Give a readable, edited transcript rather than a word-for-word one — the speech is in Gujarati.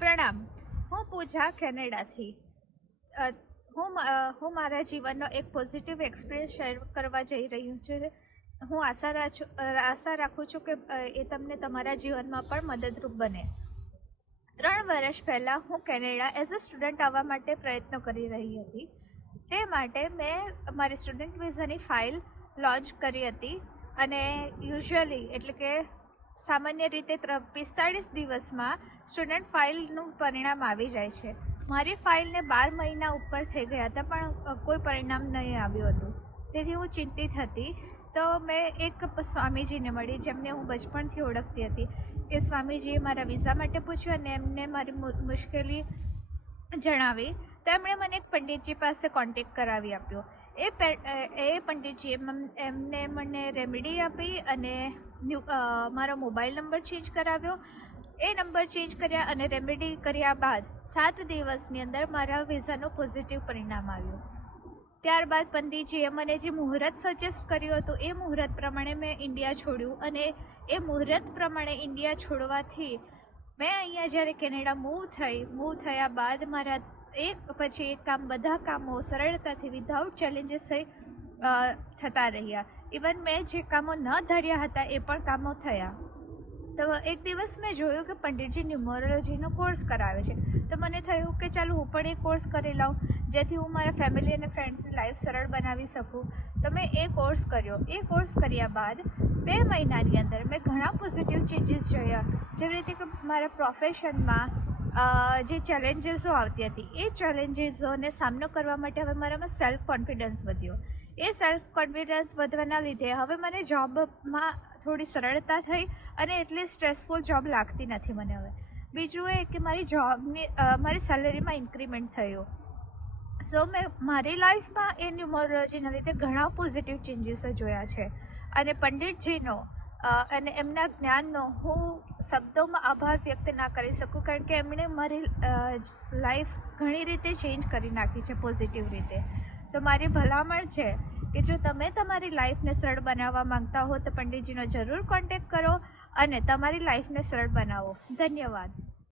પ્રણામ, હું પૂજા કેનેડાથી. હું મારા જીવનનો એક પોઝિટિવ એક્સપિરિયન્સ શેર કરવા જઈ રહ્યું છું. હું આશા રાખું છું કે એ તમને તમારા જીવનમાં પણ મદદરૂપ બને. 3 વર્ષ પહેલાં હું કેનેડા એઝ અ સ્ટુડન્ટ આવવા માટે પ્રયત્નો કરી રહી હતી. તે માટે મેં મારી સ્ટુડન્ટ વિઝાની ફાઇલ લોન્ચ કરી હતી અને યુઝ્યુઅલી એટલે કે સામાન્ય રીતે 45 દિવસમાં સ્ટુડન્ટ ફાઇલનું પરિણામ આવી જાય છે. મારી ફાઇલને 12 મહિના ઉપર થઈ ગયા હતા પણ કોઈ પરિણામ નહીં આવ્યું હતું. તેથી હું ચિંતિત હતી. તો મેં એક સ્વામીજીને મળી જેમને હું બચપણથી ઓળખતી હતી. એ સ્વામીજીએ મારા વિઝા માટે પૂછ્યું અને એમને મારી મુશ્કેલી જણાવી. તો એમણે મને એક પંડિતજી પાસે કોન્ટેક્ટ કરાવી આપ્યો. એ પંડિતજીએ એમને મને રેમેડી આપી અને મારો મોબાઈલ નંબર ચેન્જ કરાવ્યો. એ નંબર ચેન્જ કર્યા અને રેમેડી કર્યા બાદ 7 દિવસની અંદર મારા વિઝાનું પોઝિટિવ પરિણામ આવ્યું. ત્યારબાદ પંડિતજીએ મને જે મુહૂર્ત સજેસ્ટ કર્યું હતું એ મુહૂર્ત પ્રમાણે મેં ઇન્ડિયા છોડ્યું અને એ મુહૂર્ત પ્રમાણે ઇન્ડિયા છોડવાથી મેં અહીંયા જ્યારે કેનેડા મૂવ થયા બાદ મારા એક પછી એક બધા કામો સરળતાથી વિધાઉટ ચેલેન્જીસ થતા રહ્યા. ઇવન મેં જે કામો ન ધર્યા હતા એ પણ કામો થયા. તો એક દિવસ મેં જોયું કે પંડિતજી ન્યુમરોલોજીનો કોર્સ કરાવે છે. તો મને થયું કે ચાલો હું પણ એ કોર્સ કરી લઉં જેથી હું મારા ફેમિલી અને ફ્રેન્ડ્સની લાઈફ સરળ બનાવી શકું. તો મેં એ કોર્સ કર્યો. એ કોર્સ કર્યા બાદ 2 મહિનાની અંદર મેં ઘણા પોઝિટિવ ચેન્જીસ જોયા. જેવી રીતે કે મારા પ્રોફેશનમાં જે ચેલેન્જીસો આવતી હતી એ ચેલેન્જીસોને સામનો કરવા માટે હવે મારામાં સેલ્ફ કોન્ફિડન્સ વધ્યો. એ સેલ્ફ કોન્ફિડન્સ વધવાના લીધે હવે મને જોબમાં થોડી સરળતા થઈ અને એટલી સ્ટ્રેસફુલ જોબ લાગતી નથી મને હવે. બીજું એ કે મારી સેલરીમાં ઇન્ક્રીમેન્ટ થયું. સો મેં મારી લાઈફમાં એ ન્યુમરોલોજીના લીધે ઘણા પોઝિટિવ ચેન્જીસો જોયા છે. અને પંડિતજીનો અને એમના જ્ઞાનનો હું શબ્દોમાં આભાર વ્યક્ત ના કરી શકું કારણ કે એમણે મારી લાઈફ ઘણી રીતે ચેન્જ કરી નાખી છે પોઝિટિવ રીતે. તો મારી ભલામણ છે કે જો તમે તમારી લાઈફને સરળ બનાવવા માંગતા હો તો પંડિતજીનો જરૂર કોન્ટેક્ટ કરો અને તમારી લાઈફને સરળ બનાવો. ધન્યવાદ.